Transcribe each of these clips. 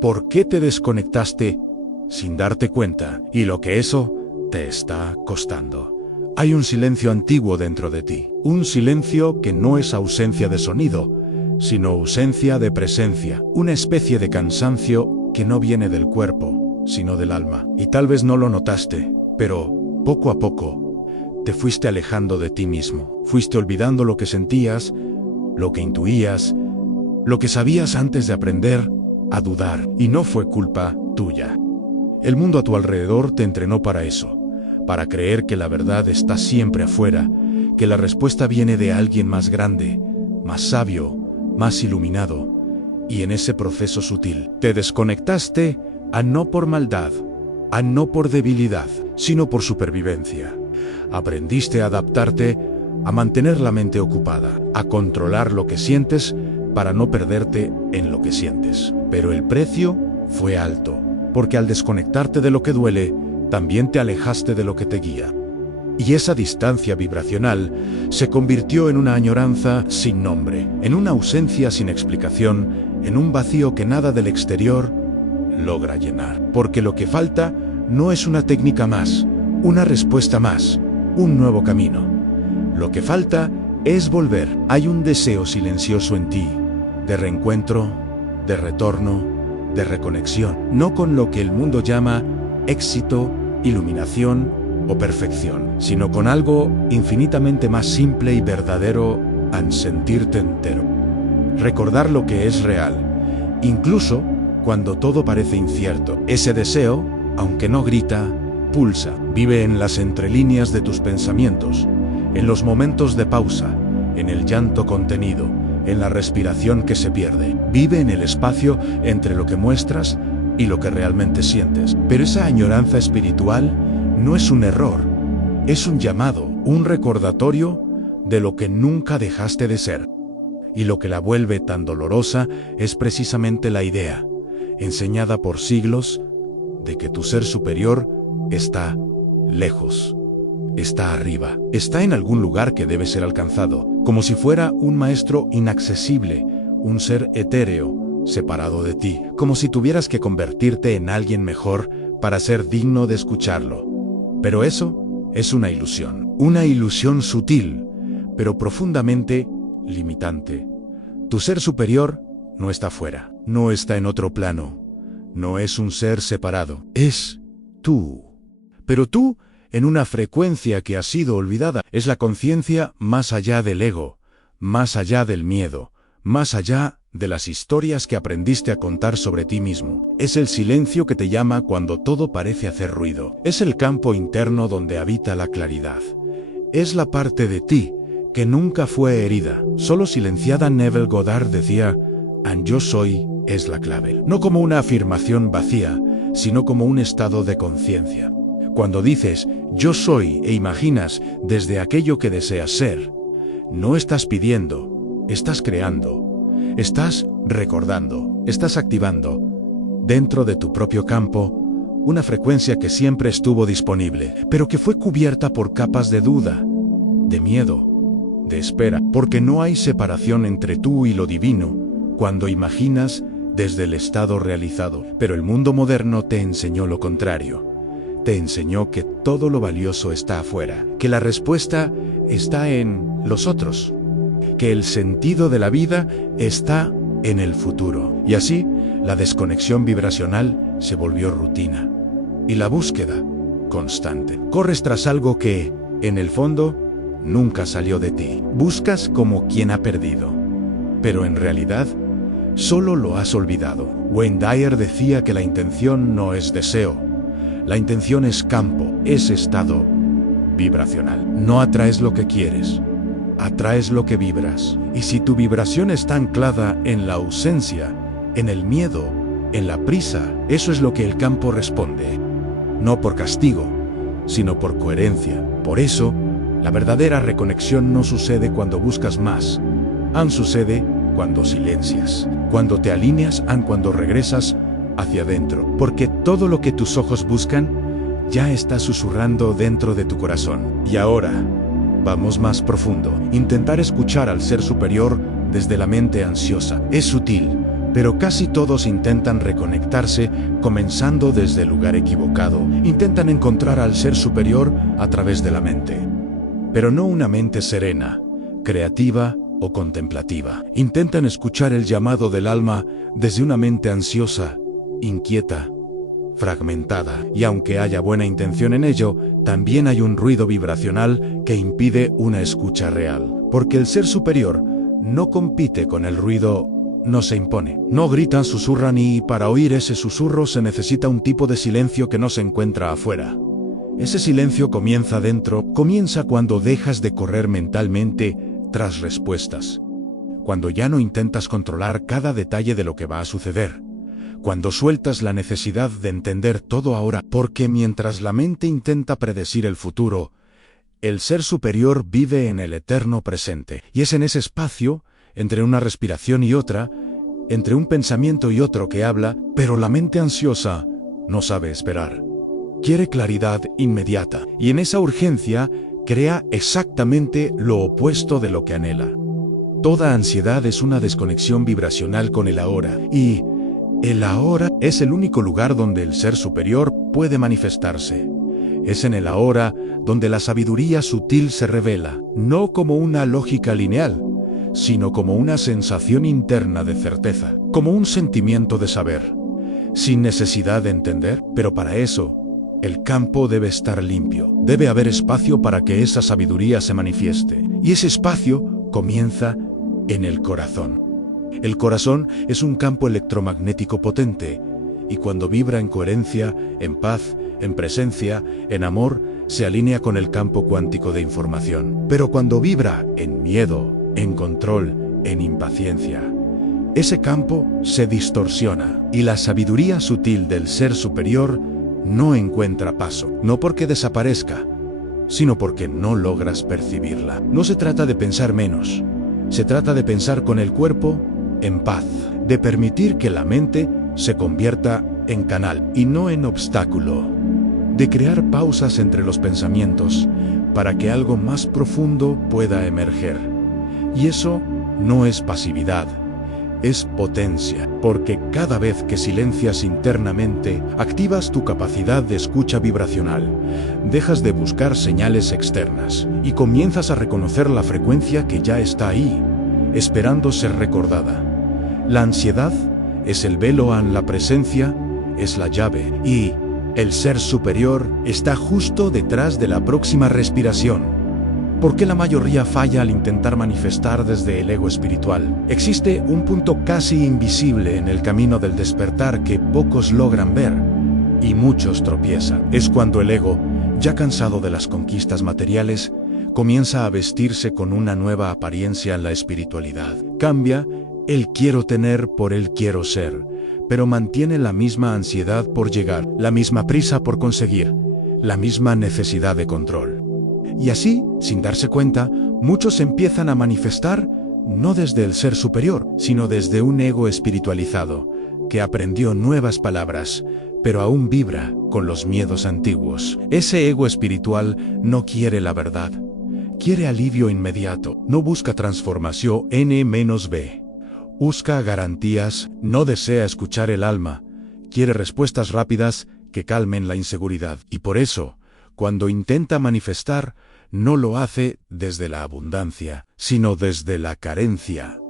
por qué te desconectaste sin darte cuenta y lo que eso te está costando. Hay un silencio antiguo dentro de ti, un silencio que no es ausencia de sonido, sino ausencia de presencia, una especie de cansancio que no viene del cuerpo, sino del alma. Y tal vez no lo notaste, pero poco a poco te fuiste alejando de ti mismo, fuiste olvidando lo que sentías, lo que intuías, lo que sabías antes de aprender a dudar, y no fue culpa tuya. El mundo a tu alrededor te entrenó para eso, para creer que la verdad está siempre afuera, que la respuesta viene de alguien más grande, más sabio, más iluminado, y en ese proceso sutil te desconectaste no por maldad, no por debilidad, sino por supervivencia. Aprendiste a adaptarte, a mantener la mente ocupada, a controlar lo que sientes para no perderte en lo que sientes. Pero el precio fue alto, porque al desconectarte de lo que duele, también te alejaste de lo que te guía. Y esa distancia vibracional se convirtió en una añoranza sin nombre, en una ausencia sin explicación, en un vacío que nada del exterior logra llenar. Porque lo que falta no es una técnica más, una respuesta más, un nuevo camino. Lo que falta es volver. Hay un deseo silencioso en ti, de reencuentro, de retorno, de reconexión, no con lo que el mundo llama éxito, iluminación o perfección, sino con algo infinitamente más simple y verdadero: en sentirte entero. Recordar lo que es real, incluso cuando todo parece incierto. Ese deseo, aunque no grita, pulsa, vive en las entrelíneas de tus pensamientos, en los momentos de pausa, en el llanto contenido, en la respiración que se pierde. Vive en el espacio entre lo que muestras y lo que realmente sientes. Pero esa añoranza espiritual no es un error, es un llamado, un recordatorio de lo que nunca dejaste de ser. Y lo que la vuelve tan dolorosa es precisamente la idea, enseñada por siglos, de que tu ser superior está lejos, está arriba, está en algún lugar que debe ser alcanzado, como si fuera un maestro inaccesible, un ser etéreo, separado de ti, como si tuvieras que convertirte en alguien mejor para ser digno de escucharlo. Pero eso es una ilusión sutil, pero profundamente limitante. Tu ser superior no está fuera, no está en otro plano, no es un ser separado, es tú. Pero tú, en una frecuencia que ha sido olvidada, es la conciencia más allá del ego, más allá del miedo, más allá de las historias que aprendiste a contar sobre ti mismo. Es el silencio que te llama cuando todo parece hacer ruido. Es el campo interno donde habita la claridad. Es la parte de ti que nunca fue herida, solo silenciada. Neville Goddard decía: yo soy es la clave. No como una afirmación vacía, sino como un estado de conciencia. Cuando dices yo soy e imaginas desde aquello que deseas ser, no estás pidiendo, estás creando. Estás recordando, estás activando, dentro de tu propio campo, una frecuencia que siempre estuvo disponible, pero que fue cubierta por capas de duda, de miedo, de espera, porque no hay separación entre tú y lo divino cuando imaginas desde el estado realizado. Pero el mundo moderno te enseñó lo contrario. Te enseñó que todo lo valioso está afuera, que la respuesta está en los otros, que el sentido de la vida está en el futuro. Y así, la desconexión vibracional se volvió rutina. Y la búsqueda, constante. Corres tras algo que, en el fondo, nunca salió de ti. Buscas como quien ha perdido. Pero en realidad, solo lo has olvidado. Wayne Dyer decía que la intención no es deseo. La intención es campo, es estado vibracional. No atraes lo que quieres, atraes lo que vibras. Y si tu vibración está anclada en la ausencia, en el miedo, en la prisa, eso es lo que el campo responde. No por castigo, sino por coherencia. Por eso, la verdadera reconexión no sucede cuando buscas más. Sucede cuando silencias, cuando te alineas, cuando regresas hacia adentro. Porque todo lo que tus ojos buscan ya está susurrando dentro de tu corazón. Y ahora, vamos más profundo. Intentar escuchar al ser superior desde la mente ansiosa es sutil, Pero casi todos intentan reconectarse comenzando desde el lugar equivocado. Intentan encontrar al ser superior a través de la mente. Pero no una mente serena, creativa o contemplativa. Intentan escuchar el llamado del alma desde una mente ansiosa, inquieta, fragmentada. Y aunque haya buena intención en ello, también hay un ruido vibracional que impide una escucha real. Porque el ser superior no compite con el ruido, no se impone. No gritan, susurran y para oír ese susurro se necesita un tipo de silencio que no se encuentra afuera. Ese silencio comienza dentro, comienza cuando dejas de correr mentalmente tras respuestas. Cuando ya no intentas controlar cada detalle de lo que va a suceder. Cuando sueltas la necesidad de entender todo ahora, porque mientras la mente intenta predecir el futuro, el ser superior vive en el eterno presente. Y es en ese espacio, entre una respiración y otra, entre un pensamiento y otro que habla, pero la mente ansiosa no sabe esperar. Quiere claridad inmediata, y en esa urgencia crea exactamente lo opuesto de lo que anhela. Toda ansiedad es una desconexión vibracional con el ahora, y el ahora es el único lugar donde el ser superior puede manifestarse. Es en el ahora donde la sabiduría sutil se revela, no como una lógica lineal, sino como una sensación interna de certeza, como un sentimiento de saber, sin necesidad de entender, pero para eso, el campo debe estar limpio, debe haber espacio para que esa sabiduría se manifieste, y ese espacio comienza en el corazón. El corazón es un campo electromagnético potente, y cuando vibra en coherencia, en paz, en presencia, en amor, se alinea con el campo cuántico de información. Pero cuando vibra en miedo, en control, en impaciencia, ese campo se distorsiona, y la sabiduría sutil del ser superior no encuentra paso, no porque desaparezca, sino porque no logras percibirla. No se trata de pensar menos, se trata de pensar con el cuerpo en paz, de permitir que la mente se convierta en canal y no en obstáculo, de crear pausas entre los pensamientos para que algo más profundo pueda emerger. Y eso no es pasividad, es potencia, porque cada vez que silencias internamente, activas tu capacidad de escucha vibracional, dejas de buscar señales externas y comienzas a reconocer la frecuencia que ya está ahí, esperando ser recordada. La ansiedad es el velo a la presencia, es la llave, y el ser superior está justo detrás de la próxima respiración. ¿Por qué la mayoría falla al intentar manifestar desde el ego espiritual? Existe un punto casi invisible en el camino del despertar que pocos logran ver, y muchos tropiezan. Es cuando el ego, ya cansado de las conquistas materiales, comienza a vestirse con una nueva apariencia en la espiritualidad. Cambia el quiero tener por el quiero ser, pero mantiene la misma ansiedad por llegar, la misma prisa por conseguir, la misma necesidad de control. Y así, sin darse cuenta, muchos empiezan a manifestar no desde el ser superior, sino desde un ego espiritualizado, que aprendió nuevas palabras, pero aún vibra con los miedos antiguos. Ese ego espiritual no quiere la verdad, quiere alivio inmediato, no busca transformación N-B. Busca garantías, no desea escuchar el alma, quiere respuestas rápidas que calmen la inseguridad. Y por eso, cuando intenta manifestar, no lo hace desde la abundancia, sino desde la carencia.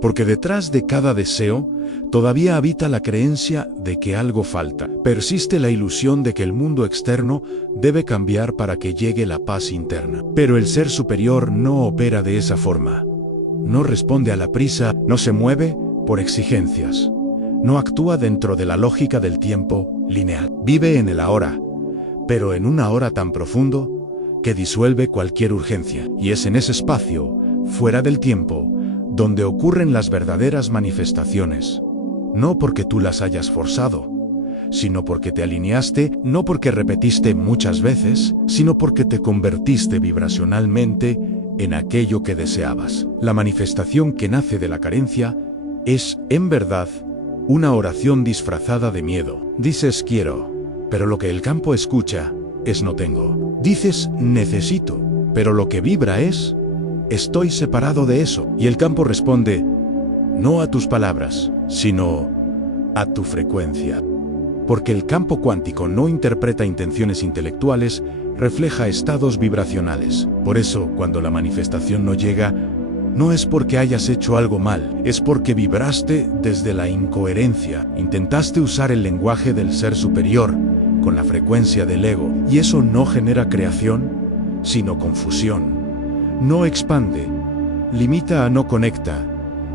Porque detrás de cada deseo, todavía habita la creencia de que algo falta. Persiste la ilusión de que el mundo externo debe cambiar para que llegue la paz interna. Pero el ser superior no opera de esa forma. No responde a la prisa, no se mueve por exigencias. No actúa dentro de la lógica del tiempo lineal. Vive en el ahora, pero en un ahora tan profundo que disuelve cualquier urgencia. Y es en ese espacio, fuera del tiempo, donde ocurren las verdaderas manifestaciones. No porque tú las hayas forzado, sino porque te alineaste, no porque repetiste muchas veces, sino porque te convertiste vibracionalmente en aquello que deseabas. La manifestación que nace de la carencia es, en verdad, una oración disfrazada de miedo. Dices quiero, pero lo que el campo escucha es no tengo. Dices necesito, pero lo que vibra es estoy separado de eso. Y el campo responde no a tus palabras, sino a tu frecuencia. Porque el campo cuántico no interpreta intenciones intelectuales, refleja estados vibracionales. Por eso, cuando la manifestación no llega, no es porque hayas hecho algo mal, es porque vibraste desde la incoherencia. Intentaste usar el lenguaje del ser superior, con la frecuencia del ego, y eso no genera creación, sino confusión. No expande, limita a no conecta,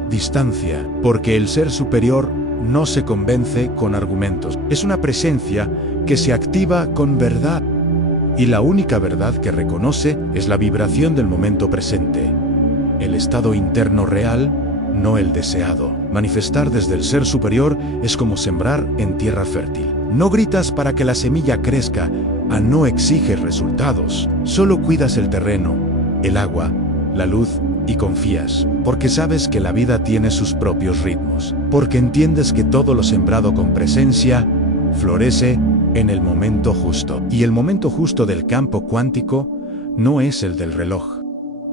distancia, porque el ser superior no se convence con argumentos. Es una presencia que se activa con verdad. Y la única verdad que reconoce es la vibración del momento presente. El estado interno real, no el deseado. Manifestar desde el ser superior es como sembrar en tierra fértil. No gritas para que la semilla crezca, no exiges resultados. Solo cuidas el terreno, el agua, la luz y confías, porque sabes que la vida tiene sus propios ritmos, porque entiendes que todo lo sembrado con presencia florece en el momento justo. Y el momento justo del campo cuántico no es el del reloj,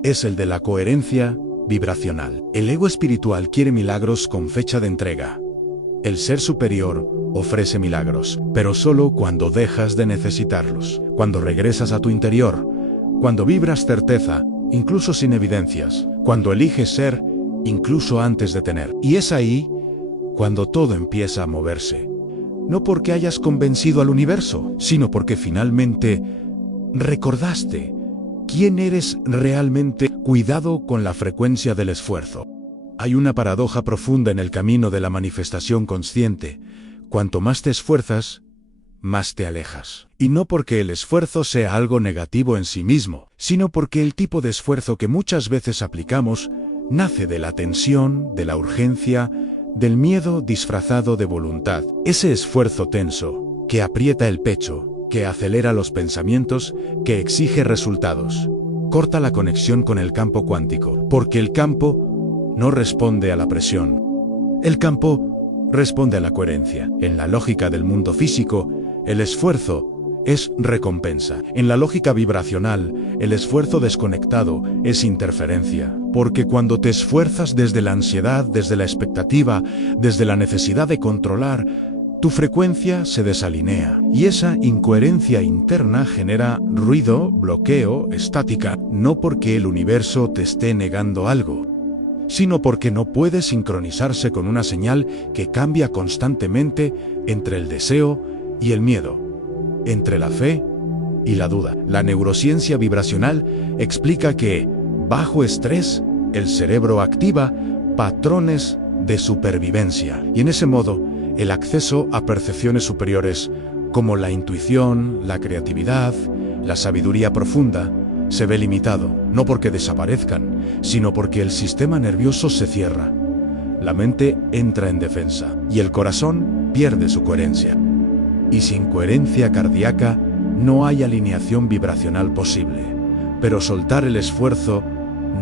es el de la coherencia vibracional. El ego espiritual quiere milagros con fecha de entrega. El ser superior ofrece milagros, pero solo cuando dejas de necesitarlos, cuando regresas a tu interior, cuando vibras certeza, incluso sin evidencias, cuando eliges ser, incluso antes de tener. Y es ahí cuando todo empieza a moverse. No porque hayas convencido al universo, sino porque finalmente recordaste quién eres realmente. Cuidado con la frecuencia del esfuerzo. Hay una paradoja profunda en el camino de la manifestación consciente. Cuanto más te esfuerzas, más te alejas. Y no porque el esfuerzo sea algo negativo en sí mismo, sino porque el tipo de esfuerzo que muchas veces aplicamos nace de la tensión, de la urgencia, del miedo disfrazado de voluntad. Ese esfuerzo tenso, que aprieta el pecho, que acelera los pensamientos, que exige resultados, corta la conexión con el campo cuántico, porque el campo no responde a la presión. El campo responde a la coherencia. En la lógica del mundo físico, el esfuerzo es recompensa. En la lógica vibracional, el esfuerzo desconectado es interferencia. Porque cuando te esfuerzas desde la ansiedad, desde la expectativa, desde la necesidad de controlar, tu frecuencia se desalinea. Y esa incoherencia interna genera ruido, bloqueo, estática, no porque el universo te esté negando algo, sino porque no puede sincronizarse con una señal que cambia constantemente entre el deseo y el miedo, entre la fe y la duda. La neurociencia vibracional explica que, bajo estrés, el cerebro activa patrones de supervivencia, y en ese modo, el acceso a percepciones superiores, como la intuición, la creatividad, la sabiduría profunda, se ve limitado, no porque desaparezcan, sino porque el sistema nervioso se cierra. La mente entra en defensa, y el corazón pierde su coherencia. Y sin coherencia cardíaca, no hay alineación vibracional posible. Pero soltar el esfuerzo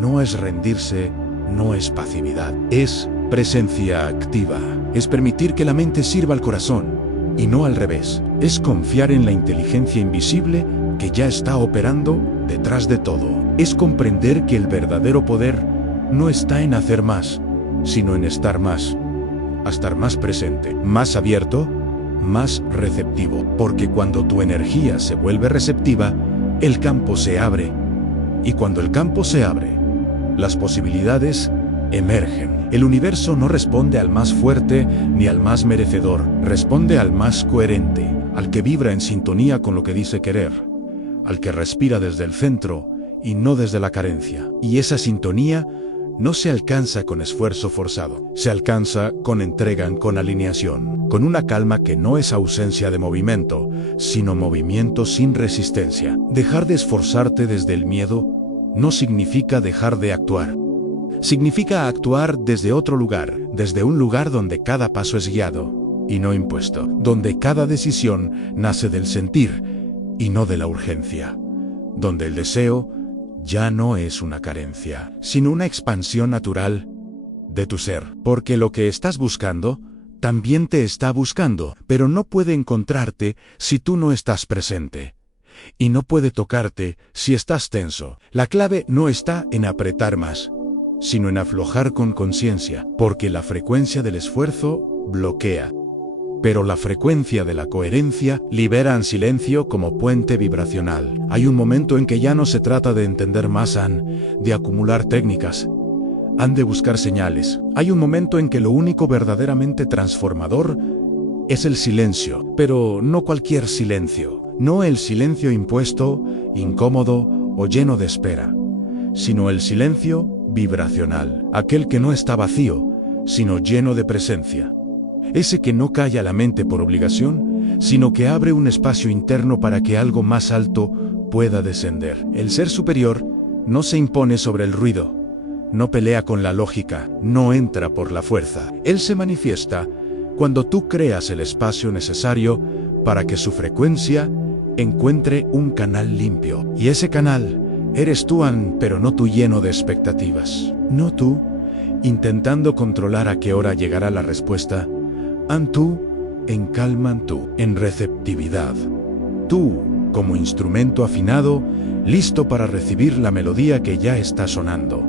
no es rendirse, no es pasividad, es presencia activa. Es permitir que la mente sirva al corazón, y no al revés. Es confiar en la inteligencia invisible que ya está operando detrás de todo. Es comprender que el verdadero poder no está en hacer más, sino en estar más. A estar más presente, más abierto, más receptivo. Porque cuando tu energía se vuelve receptiva, el campo se abre. Y cuando el campo se abre, las posibilidades emergen. El universo no responde al más fuerte ni al más merecedor, responde al más coherente, al que vibra en sintonía con lo que dice querer, al que respira desde el centro y no desde la carencia. Y esa sintonía no se alcanza con esfuerzo forzado, se alcanza con entrega, con alineación, con una calma que no es ausencia de movimiento, sino movimiento sin resistencia. Dejar de esforzarte desde el miedo no significa dejar de actuar. Significa actuar desde otro lugar, desde un lugar donde cada paso es guiado y no impuesto, donde cada decisión nace del sentir y no de la urgencia, donde el deseo ya no es una carencia, sino una expansión natural de tu ser, porque lo que estás buscando también te está buscando, pero no puede encontrarte si tú no estás presente. Y no puede tocarte si estás tenso. La clave no está en apretar más, sino en aflojar con conciencia, porque la frecuencia del esfuerzo bloquea. Pero la frecuencia de la coherencia libera en silencio como puente vibracional. Hay un momento en que ya no se trata de entender más, de acumular técnicas, de buscar señales. Hay un momento en que lo único verdaderamente transformador es el silencio, pero no cualquier silencio, no el silencio impuesto, incómodo o lleno de espera, sino el silencio vibracional, aquel que no está vacío, sino lleno de presencia. Ese que no calla la mente por obligación, sino que abre un espacio interno para que algo más alto pueda descender. El ser superior no se impone sobre el ruido, no pelea con la lógica, no entra por la fuerza. Él se manifiesta cuando tú creas el espacio necesario para que su frecuencia encuentre un canal limpio. Y ese canal eres tú, pero no tú lleno de expectativas. No tú intentando controlar a qué hora llegará la respuesta. Tú en calma, tú en receptividad. Tú como instrumento afinado, listo para recibir la melodía que ya está sonando,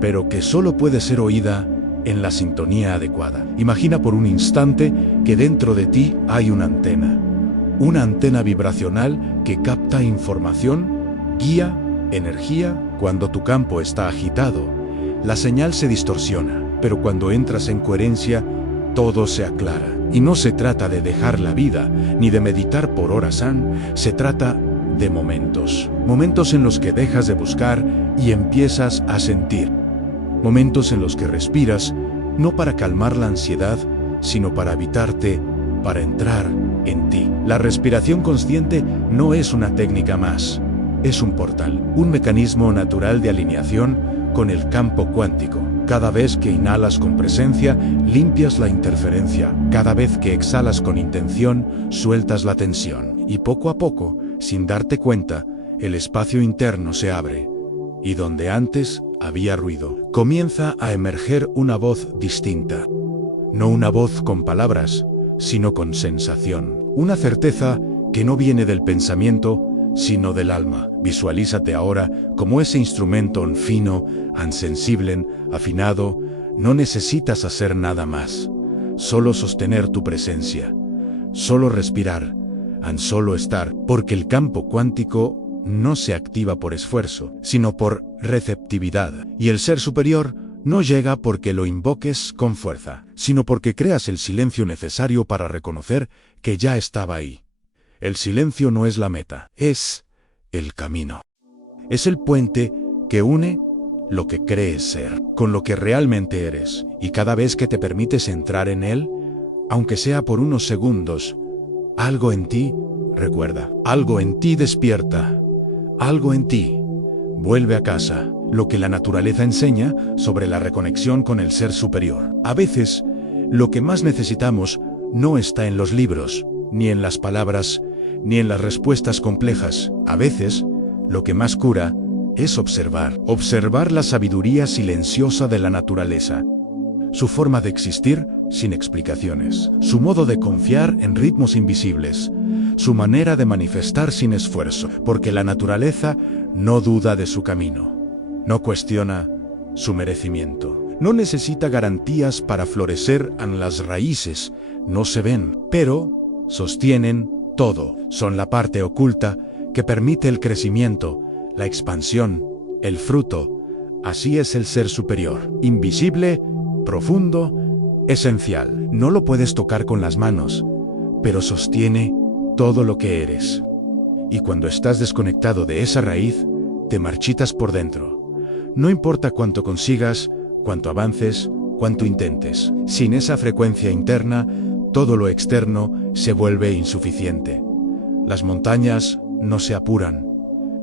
pero que solo puede ser oída en la sintonía adecuada. Imagina por un instante que dentro de ti hay una antena vibracional que capta información, guía, energía. Cuando tu campo está agitado, la señal se distorsiona, pero cuando entras en coherencia, todo se aclara. Y no se trata de dejar la vida, ni de meditar por horas, se trata de momentos. Momentos en los que dejas de buscar y empiezas a sentir. Momentos en los que respiras, no para calmar la ansiedad, sino para habitarte, para entrar en ti. La respiración consciente no es una técnica más, es un portal, un mecanismo natural de alineación con el campo cuántico. Cada vez que inhalas con presencia, limpias la interferencia. Cada vez que exhalas con intención, sueltas la tensión. Y poco a poco, sin darte cuenta, el espacio interno se abre. Y donde antes había ruido, comienza a emerger una voz distinta. No una voz con palabras, sino con sensación. Una certeza que no viene del pensamiento, sino del alma. Visualízate ahora como ese instrumento fino, sensible, afinado. No necesitas hacer nada más. Solo sostener tu presencia. Solo respirar. Solo estar. Porque el campo cuántico no se activa por esfuerzo, sino por receptividad. Y el ser superior no llega porque lo invoques con fuerza, sino porque creas el silencio necesario para reconocer que ya estaba ahí. El silencio no es la meta, es el camino. Es el puente que une lo que crees ser con lo que realmente eres. Y cada vez que te permites entrar en él, aunque sea por unos segundos, algo en ti recuerda, algo en ti despierta, algo en ti vuelve a casa. Lo que la naturaleza enseña sobre la reconexión con el ser superior. A veces, lo que más necesitamos no está en los libros, ni en las palabras, ni en las respuestas complejas. A veces, lo que más cura es observar la sabiduría silenciosa de la naturaleza. Su forma de existir sin explicaciones, su modo de confiar en ritmos invisibles, su manera de manifestar sin esfuerzo, porque la naturaleza no duda de su camino, no cuestiona su merecimiento. No necesita garantías para florecer, las raíces no se ven, pero sostienen todo. Son la parte oculta que permite el crecimiento, la expansión, el fruto. Así es el ser superior, invisible, profundo, esencial. No lo puedes tocar con las manos, pero sostiene todo lo que eres. Y cuando estás desconectado de esa raíz, te marchitas por dentro. No importa cuánto consigas, cuánto avances, cuánto intentes. Sin esa frecuencia interna, todo lo externo se vuelve insuficiente. Las montañas no se apuran.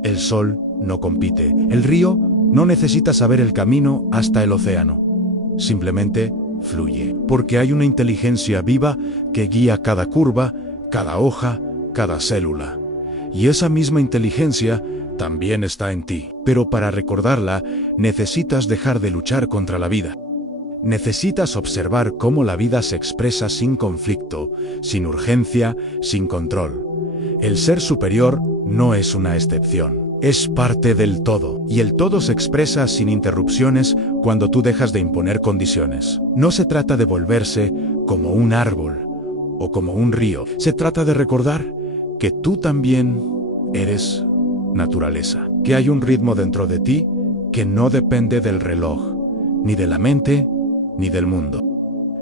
El sol no compite. El río no necesita saber el camino hasta el océano. Simplemente fluye. Porque hay una inteligencia viva que guía cada curva, cada hoja, cada célula. Y esa misma inteligencia también está en ti. Pero para recordarla, necesitas dejar de luchar contra la vida. Necesitas observar cómo la vida se expresa sin conflicto, sin urgencia, sin control. El ser superior no es una excepción, es parte del todo, y el todo se expresa sin interrupciones cuando tú dejas de imponer condiciones. No se trata de volverse como un árbol o como un río, se trata de recordar que tú también eres naturaleza, que hay un ritmo dentro de ti que no depende del reloj, ni de la mente, ni del mundo.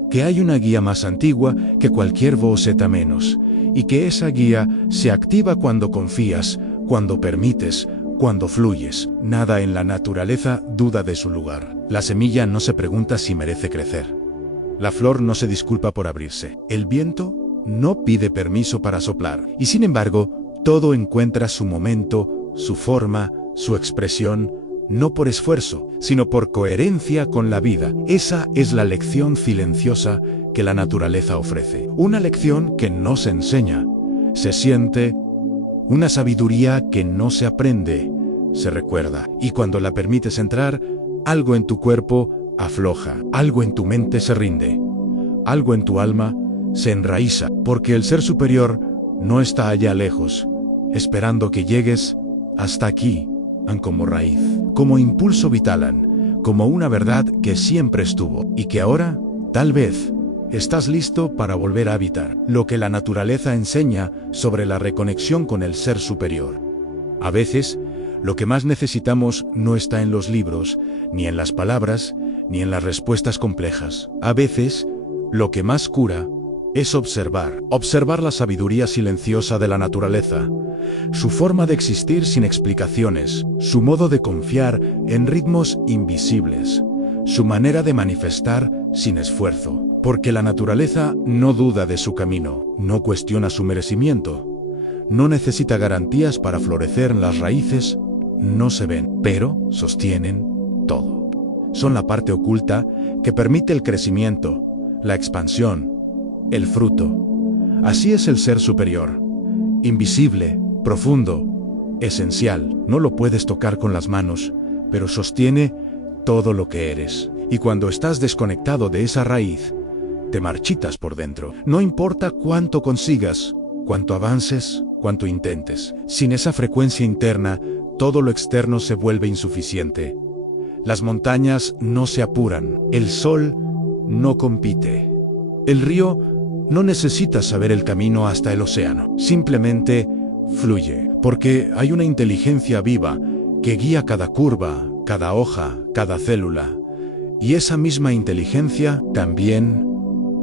Que hay una guía más antigua que cualquier voz zeta menos, y que esa guía se activa cuando confías, cuando permites, cuando fluyes. Nada en la naturaleza duda de su lugar. La semilla no se pregunta si merece crecer. La flor no se disculpa por abrirse. El viento no pide permiso para soplar. Y sin embargo, todo encuentra su momento, su forma, su expresión, no por esfuerzo, sino por coherencia con la vida. Esa es la lección silenciosa que la naturaleza ofrece. Una lección que no se enseña, se siente, una sabiduría que no se aprende, se recuerda. Y cuando la permites entrar, algo en tu cuerpo afloja, algo en tu mente se rinde, algo en tu alma se enraiza, porque el ser superior no está allá lejos, esperando que llegues hasta aquí, como raíz, como impulso vital, como una verdad que siempre estuvo y que ahora, tal vez, estás listo para volver a habitar. Lo que la naturaleza enseña sobre la reconexión con el ser superior. A veces, lo que más necesitamos no está en los libros, ni en las palabras, ni en las respuestas complejas. A veces, lo que más cura es observar la sabiduría silenciosa de la naturaleza, su forma de existir sin explicaciones, su modo de confiar en ritmos invisibles, su manera de manifestar sin esfuerzo, porque la naturaleza no duda de su camino, no cuestiona su merecimiento, no necesita garantías para florecer. Las raíces no se ven, pero sostienen todo. Son la parte oculta que permite el crecimiento, la expansión, el fruto. Así es el ser superior, invisible, profundo, esencial. No lo puedes tocar con las manos, pero sostiene todo lo que eres. Y cuando estás desconectado de esa raíz, te marchitas por dentro. No importa cuánto consigas, cuánto avances, cuánto intentes. Sin esa frecuencia interna, todo lo externo se vuelve insuficiente. Las montañas no se apuran, el sol no compite. El río no necesita saber el camino hasta el océano, simplemente fluye, porque hay una inteligencia viva que guía cada curva, cada hoja, cada célula. Y esa misma inteligencia también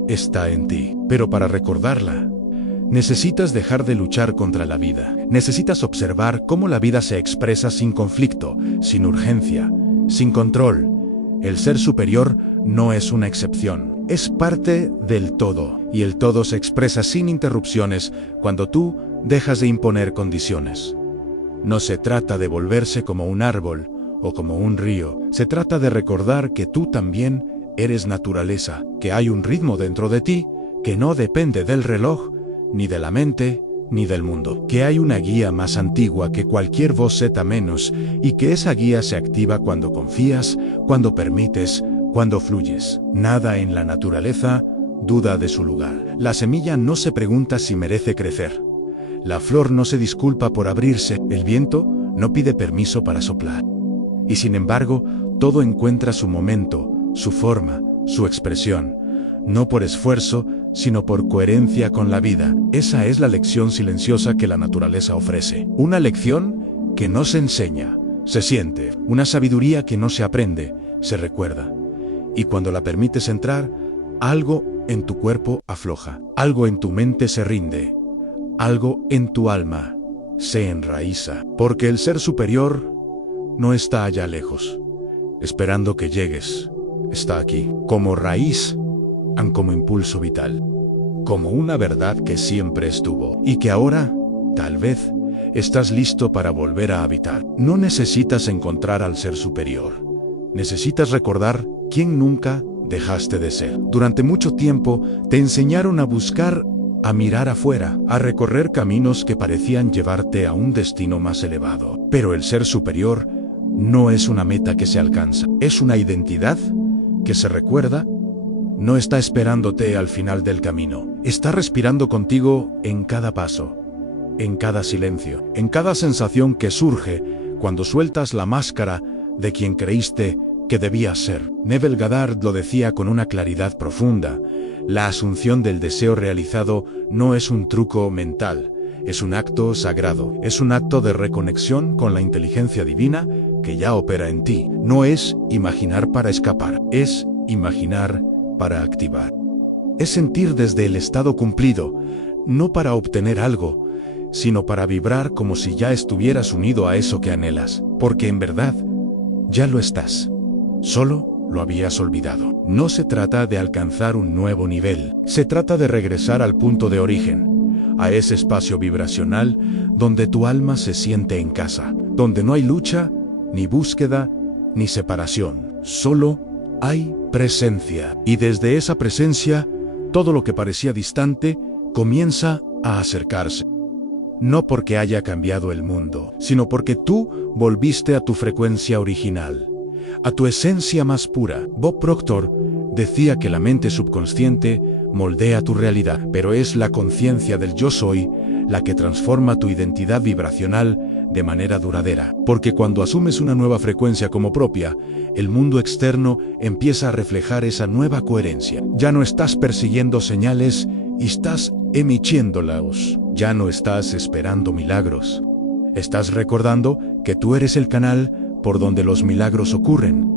está en ti. Pero para recordarla, necesitas dejar de luchar contra la vida. Necesitas observar cómo la vida se expresa sin conflicto, sin urgencia, sin control. El ser superior no es una excepción, es parte del todo, y el todo se expresa sin interrupciones cuando tú dejas de imponer condiciones. No se trata de volverse como un árbol o como un río, se trata de recordar que tú también eres naturaleza, que hay un ritmo dentro de ti que no depende del reloj, ni de la mente, ni del mundo, que hay una guía más antigua que cualquier voz zeta menos, y que esa guía se activa cuando confías, cuando permites, cuando fluyes. Nada en la naturaleza duda de su lugar. La semilla no se pregunta si merece crecer. La flor no se disculpa por abrirse, el viento no pide permiso para soplar. Y sin embargo, todo encuentra su momento, su forma, su expresión, no por esfuerzo, sino por coherencia con la vida. Esa es la lección silenciosa que la naturaleza ofrece. Una lección que no se enseña, se siente. Una sabiduría que no se aprende, se recuerda. Y cuando la permites entrar, algo en tu cuerpo afloja, algo en tu mente se rinde, algo en tu alma se enraiza. Porque el ser superior no está allá lejos, esperando que llegues. Está aquí, como raíz, como impulso vital, como una verdad que siempre estuvo y que ahora, tal vez, estás listo para volver a habitar. No necesitas encontrar al ser superior. Necesitas recordar quién nunca dejaste de ser. Durante mucho tiempo te enseñaron a buscar, a mirar afuera, a recorrer caminos que parecían llevarte a un destino más elevado. Pero el ser superior no es una meta que se alcanza, es una identidad que se recuerda. No está esperándote al final del camino, está respirando contigo en cada paso, en cada silencio, en cada sensación que surge cuando sueltas la máscara de quien creíste que debías ser. Neville Goddard lo decía con una claridad profunda: la asunción del deseo realizado no es un truco mental, es un acto sagrado, es un acto de reconexión con la inteligencia divina que ya opera en ti. No es imaginar para escapar, es imaginar para activar. Es sentir desde el estado cumplido, no para obtener algo, sino para vibrar como si ya estuvieras unido a eso que anhelas, porque en verdad ya lo estás. Solo lo habías olvidado. No se trata de alcanzar un nuevo nivel, se trata de regresar al punto de origen, a ese espacio vibracional donde tu alma se siente en casa, donde no hay lucha, ni búsqueda, ni separación. Solo hay presencia. Y desde esa presencia, todo lo que parecía distante comienza a acercarse. No porque haya cambiado el mundo, sino porque tú volviste a tu frecuencia original, a tu esencia más pura. Bob Proctor decía que la mente subconsciente moldea tu realidad, pero es la conciencia del yo soy la que transforma tu identidad vibracional de manera duradera. Porque cuando asumes una nueva frecuencia como propia, el mundo externo empieza a reflejar esa nueva coherencia. Ya no estás persiguiendo señales y estás emitiéndolas. Ya no estás esperando milagros. Estás recordando que tú eres el canal por donde los milagros ocurren,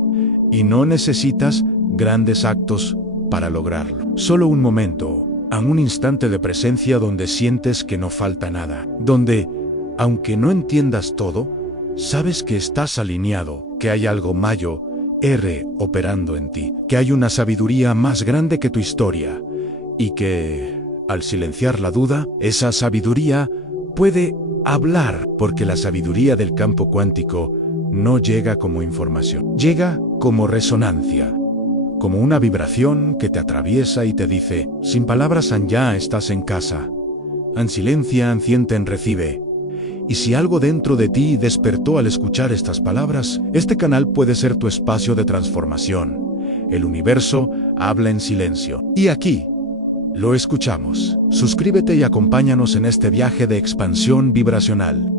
y no necesitas grandes actos para lograrlo. Solo un momento, un instante de presencia donde sientes que no falta nada, donde, aunque no entiendas todo, sabes que estás alineado, que hay algo mayor operando en ti, que hay una sabiduría más grande que tu historia, y que, al silenciar la duda, esa sabiduría puede hablar, porque la sabiduría del campo cuántico no llega como información, llega como resonancia, como una vibración que te atraviesa y te dice, sin palabras, ya estás en casa. En silencia, sienten, recibe. Y si algo dentro de ti despertó al escuchar estas palabras, este canal puede ser tu espacio de transformación. El universo habla en silencio. Y aquí lo escuchamos. Suscríbete y acompáñanos en este viaje de expansión vibracional.